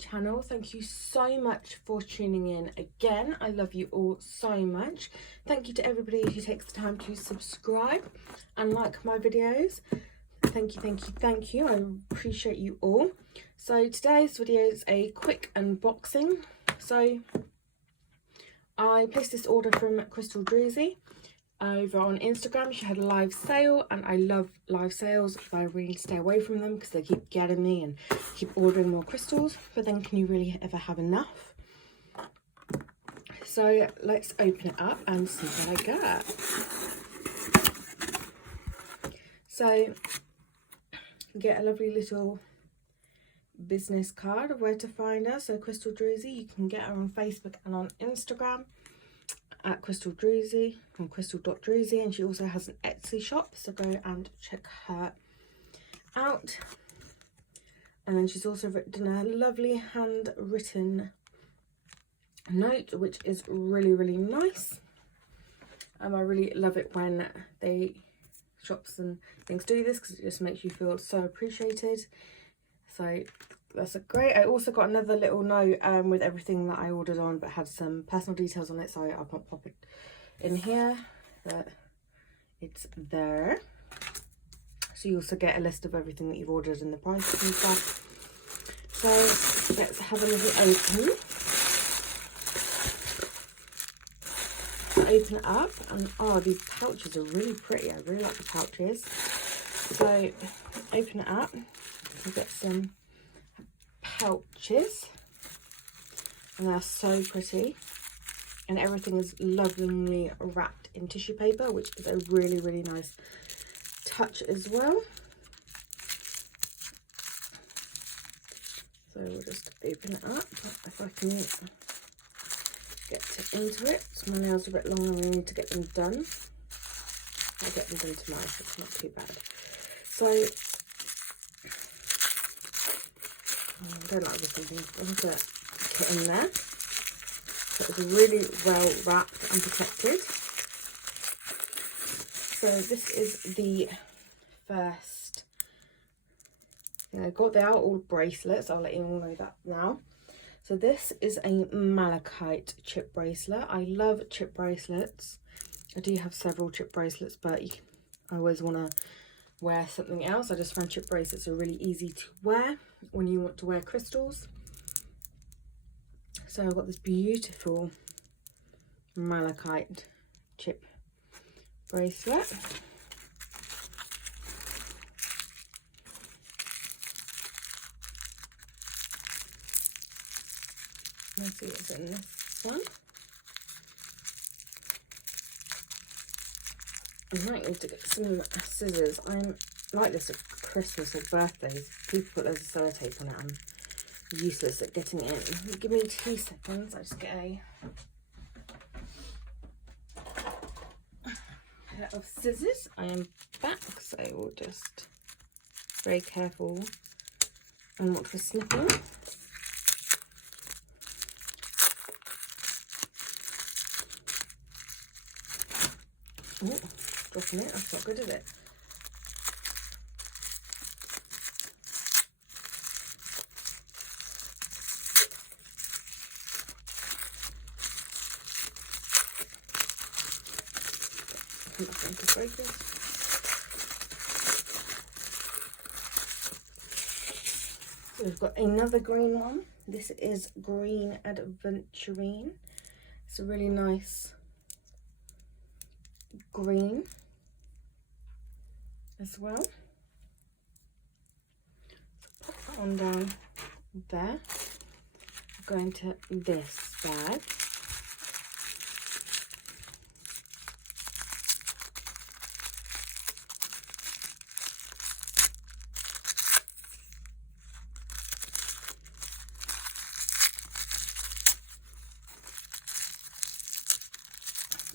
channel. Thank you so much for tuning in again. I love you all so much. Thank you to everybody who takes the time to subscribe and like my videos. Thank you, thank you, thank you. I appreciate you all. So today's video is a quick unboxing. So I placed this order from Crystal Druzy over on Instagram. She had a live sale, and I love live sales, but I really stay away from them because they keep getting me and keep ordering more crystals, but then can you really ever have enough? So let's open it up and see what I get. So you get a lovely little business card of where to find her. So Crystal Druzy, you can get her on Facebook and on Instagram at Crystal Druzy, on crystal.druzy, and she also has an Etsy shop, so go and check her out. And then she's also written a lovely handwritten note, which is really nice. I really love it when shops and things do this, because it just makes you feel so appreciated. So that's great. I also got another little note with everything that I ordered on, but had some personal details on it, so I'll pop it in here, that it's there. So you also get a list of everything that you've ordered and the prices and stuff. So let's have a little open. Open it up, and oh, these pouches are really pretty. I really like the pouches. So open it up, you get some pouches, and they're so pretty, and everything is lovingly wrapped in tissue paper, which is a really nice touch as well. So we'll just open it up if I can get into it. So my nails are a bit long and we need to get them done. I'll get them done tomorrow, so it's not too bad. So I don't like this one. I have to put it in there. So it's really well wrapped and protected. So this is the first thing I got. They are all bracelets. I'll let you all know that now. So this is a Malachite chip bracelet. I love chip bracelets. I do have several chip bracelets, but I always want to wear something else. I just find chip bracelets are really easy to wear when you want to wear crystals. So I've got this beautiful Malachite chip bracelet. Let's see what's in this one. I might need to get some scissors. I'm like this at Christmas or birthdays. People put loads of sellotape on it. I'm useless at getting it in. Give me 2 seconds. I just get a pair of scissors. I am back, so we'll just very careful and watch for snipping. Oh, dropping it. That's not good, is it? So we've got another green one. This is green Aventurine. It's a really nice green as well. So pop that one down there. Go into this bag.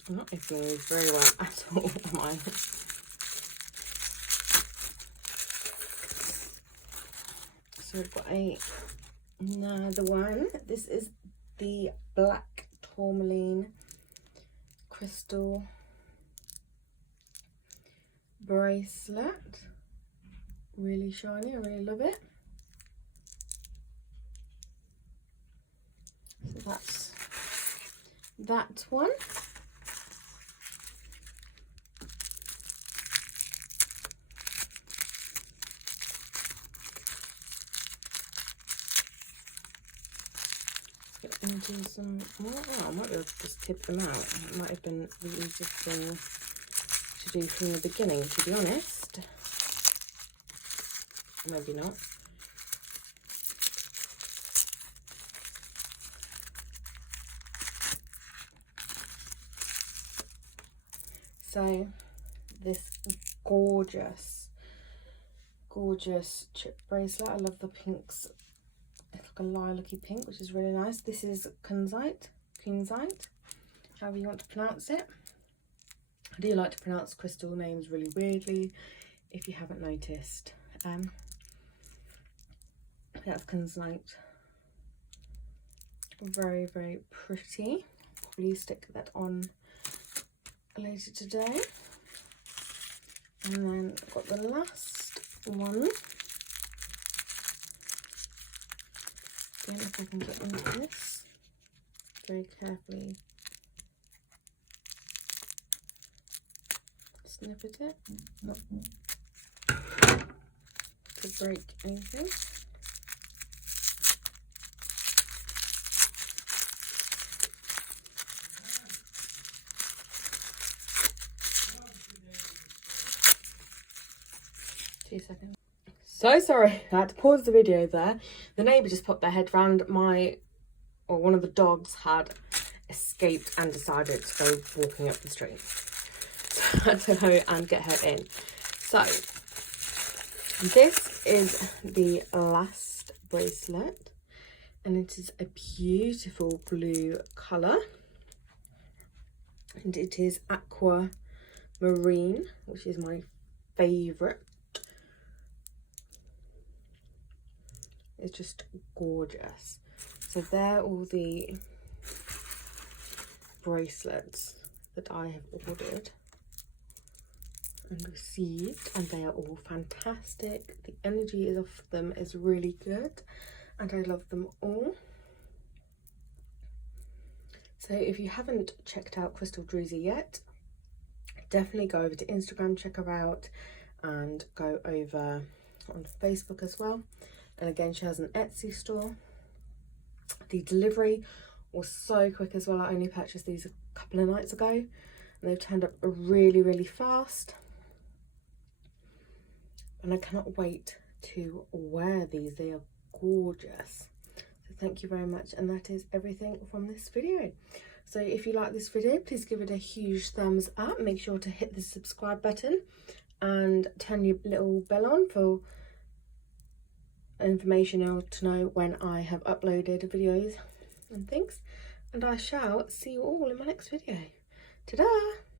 I'm not opening these very well at all, am I? So we've got another one. This is the black Tourmaline crystal bracelet. Really shiny, I really love it. that's that one. Let's get into some more. Oh, I might be able to just tip them out. It might have been the easiest thing to do from the beginning, to be honest. Maybe not. So this gorgeous chip bracelet. I love the pinks. It's like a lilac-y pink, which is really nice. This is Kunzite, however you want to pronounce it. I do like to pronounce crystal names really weirdly, if you haven't noticed. That's Kunzite. Very, very pretty. Probably stick that on later today. And then I've got the last one. Again, if I can get into this very carefully, snip at it, not to break anything. Seconds. So sorry, I had to pause the video there. The neighbour just popped their head round. One of the dogs had escaped and decided to go walking up the street. So I had to go and get her in. So this is the last bracelet, and it is a beautiful blue colour, and it is Aquamarine, which is my favourite. It's just gorgeous. So they're all the bracelets that I have ordered and received, and they are all fantastic. The energy of them is really good, and I love them all. So if you haven't checked out Crystal Druzy yet, definitely go over to Instagram, check her out, and go over on Facebook as well. And again, she has an Etsy store. The delivery was so quick as well. I only purchased these a couple of nights ago, and they've turned up really, really fast. And I cannot wait to wear these. They are gorgeous. So thank you very much. And that is everything from this video. So if you like this video, please give it a huge thumbs up. Make sure to hit the subscribe button and turn your little bell on for information to know when I have uploaded videos and things. And I shall see you all in my next video. Ta-da!